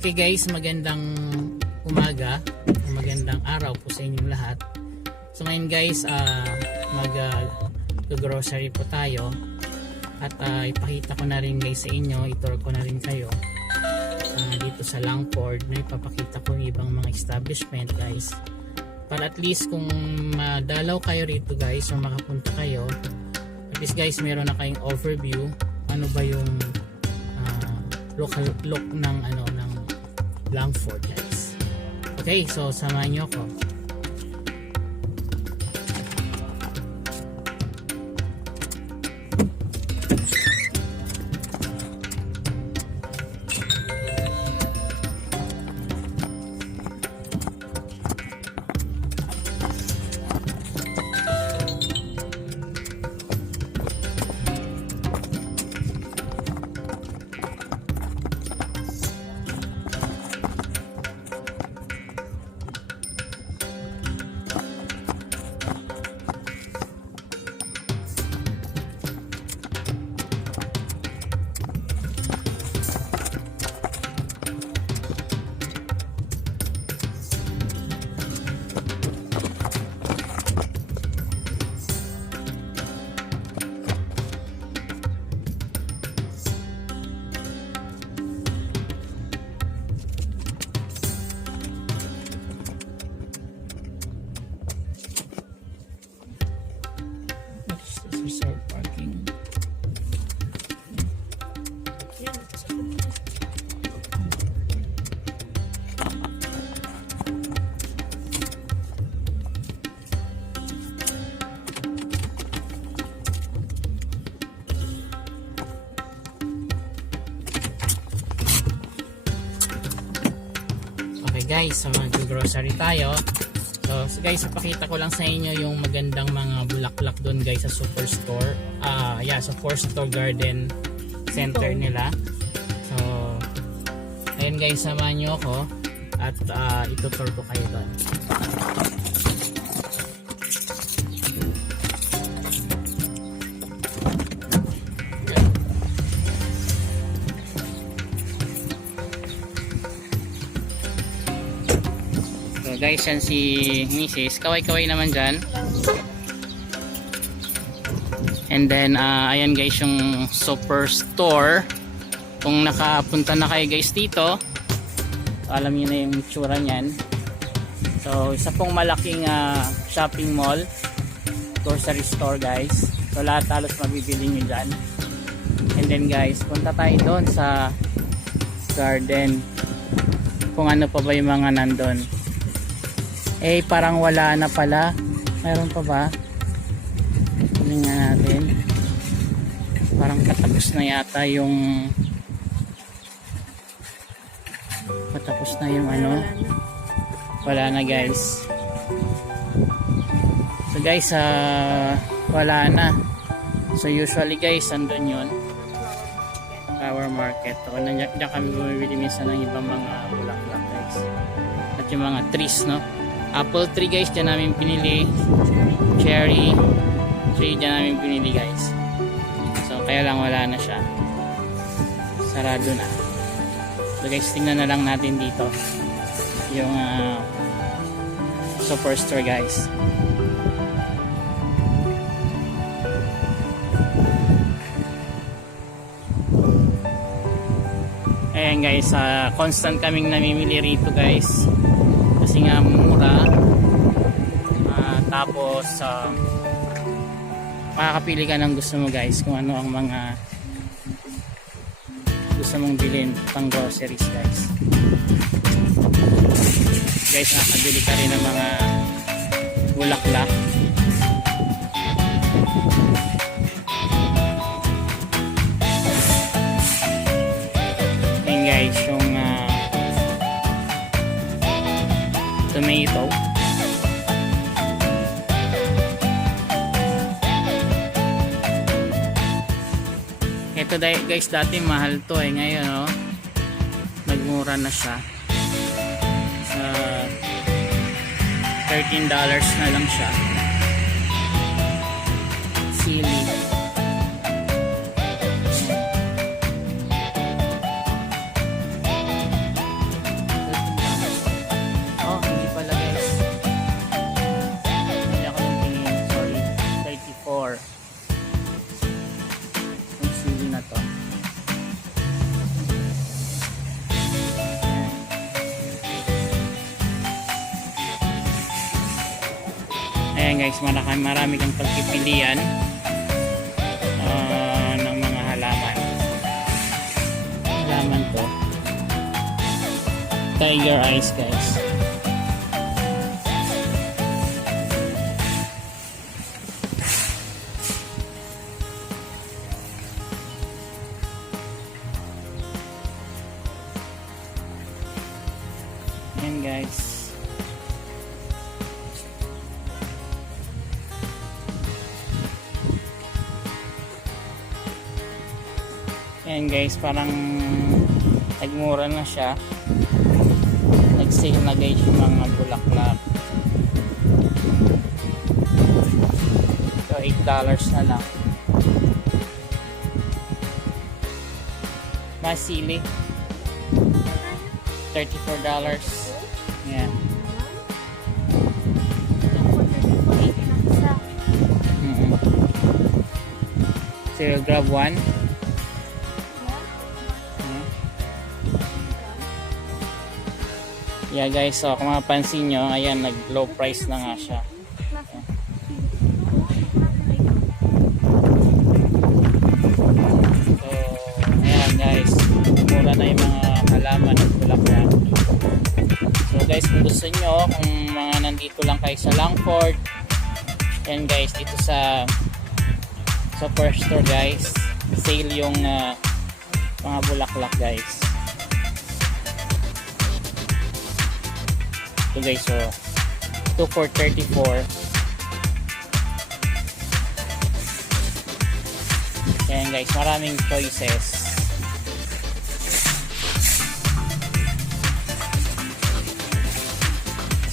Okay guys, magandang umaga, magandang araw po sa inyong lahat. So ngayon guys, mag-grocery po tayo. At ipakita ko na rin guys sa inyo, itour ko na rin kayo dito sa Langford. Na ipapakita ko yung ibang mga establishment guys. Para at least kung madalaw kayo rito guys, o makapunta kayo, at least guys meron na kayong overview ano ba yung local look ng Langford guys. Okay, so samahan nyo ako. Reserve parking. Okay guys, so mag-grocery tayo. So guys, ipakita ko lang sa inyo yung magandang mga bulaklak doon guys sa Superstore. Sa 4-store garden center nila. So ayun guys, samahan nyo ako at itutur ko kayo doon. So guys, yan si Mrs. Kaway-kaway naman dyan. And then ayan guys yung Superstore. Kung nakapunta na kayo guys dito, so, alam niyo na yung itsura niyan. So isa pong malaking shopping mall, grocery store guys. So lahat halos mabibili nyo dyan. And then guys, punta tayo doon sa garden. Kung ano pa ba yung mga nandun. Eh parang wala na pala. Mayroon pa ba? Tingnan nga natin. Parang katapos na yata yung wala na guys. So guys, wala na. So usually guys, andun yun, flower market. So diyan kami bumibili minsan ng ibang mga bulaklak guys. At yung mga trees, no? Apple tree guys, dyan namin pinili. Cherry tree, dyan namin pinili guys. So kaya lang wala na siya. Sarado na. So guys, tingnan na lang natin dito yung Superstore guys. Ayan guys, constant kaming namimili rito guys. Kasi nga mura. Tapos makakapili ka ng gusto mo guys kung ano ang mga gusto mong bilhin pang groceries guys. Guys, nakakabili ka rin ng mga bulaklak. Ayan guys, yung tomato. Ito guys, dati mahal to ngayon nagmura na siya sa $13 na lang siya. Sili. Ayan guys, marami kang pagpipilian ng mga halaman. Halaman to. Tiger eyes guys. Ayan guys. Ayan guys, parang nagmura na siya. Nag-sale na guys yung mga bulaklak. So $8 na lang. Masili $34. Ayan. So you'll grab one. Yeah guys, so kung mapapansin nyo, ayan, nag low price na nga siya. So ayan guys, mura na yung mga halaman at bulaklak. So guys, kung gusto nyo, kung mga nandito lang kayo sa Langford, ayan guys, dito sa first store guys, sale yung mga bulaklak guys. So guys, so 2 for $34. Ayan guys, maraming choices.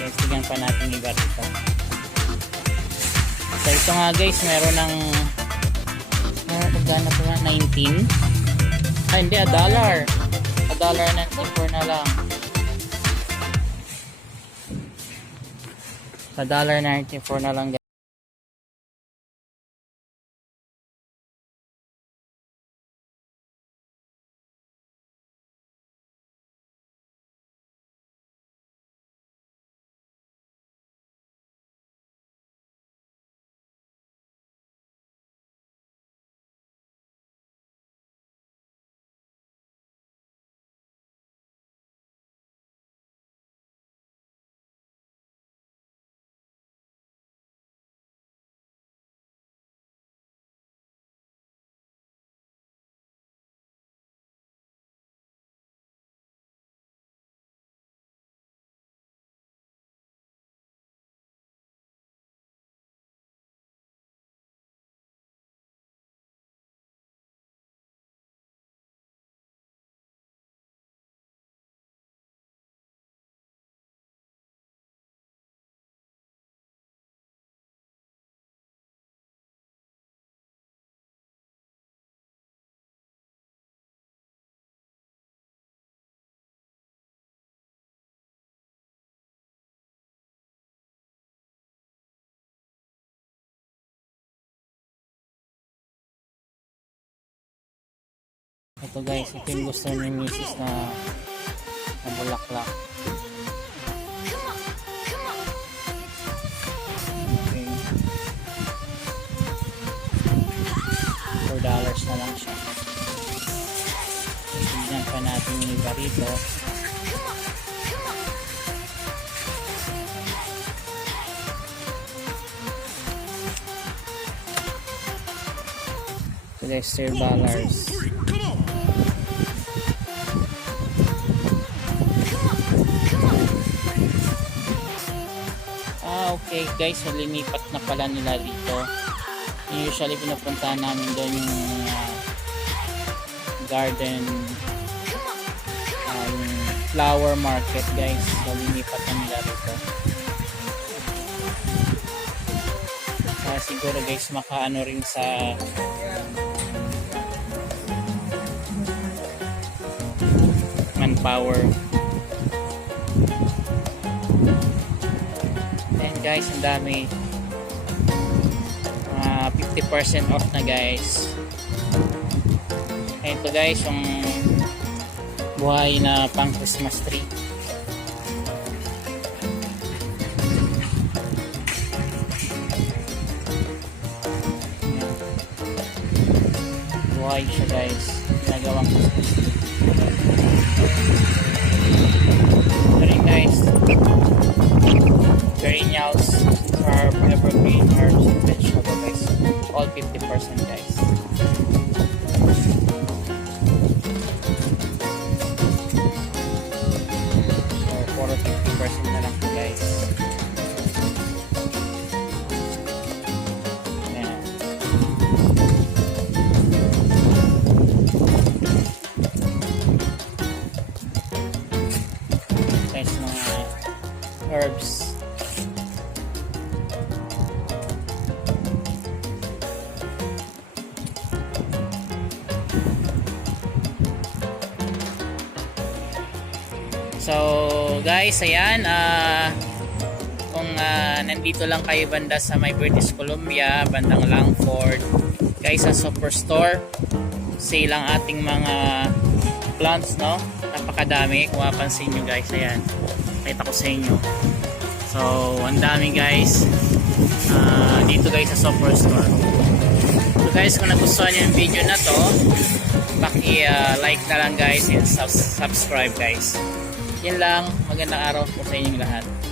Guys, tignan pa natin iba rito. So ito nga guys, meron ng pagkano pa nga, 19. Ah hindi, $1. $1.94 na lang. $1.94 na lang guys. Ito guys, ito yung gusto ni misis na bulaklak. Okay. $4 na lang siya. Tignan pa natin yung iba rito. So guys, $3. Okay guys, so linipat na pala nila dito. Usually pinupuntahan namin doon yung garden, yung flower market guys. So linipat na nila dito. Siguro guys, makaano rin sa manpower. Guys, ang dami, 50% off na guys. Ito guys, yung buhay na pang Christmas tree. buhay siya guys. Ginagawang kuskus. Ito rin guys. Perennials, herb, evergreen, herbs, and vegetable guys. All 50% guys. So, puro 50% na lang po guys. Ayan. Guys, mga herbs. So guys, ayan, kung nandito lang kayo banda sa may British Columbia, bandang Langford, guys, sa Superstore, sale ang ating mga plants, no? Napakadami, kung mapansin nyo guys, ayan, kita ko sa inyo. So, ang dami guys, dito guys sa Superstore. So guys, kung nagustuhan nyo yung video na to, paki-like na lang guys and subscribe guys. Yan lang, magandang araw po sa inyong lahat.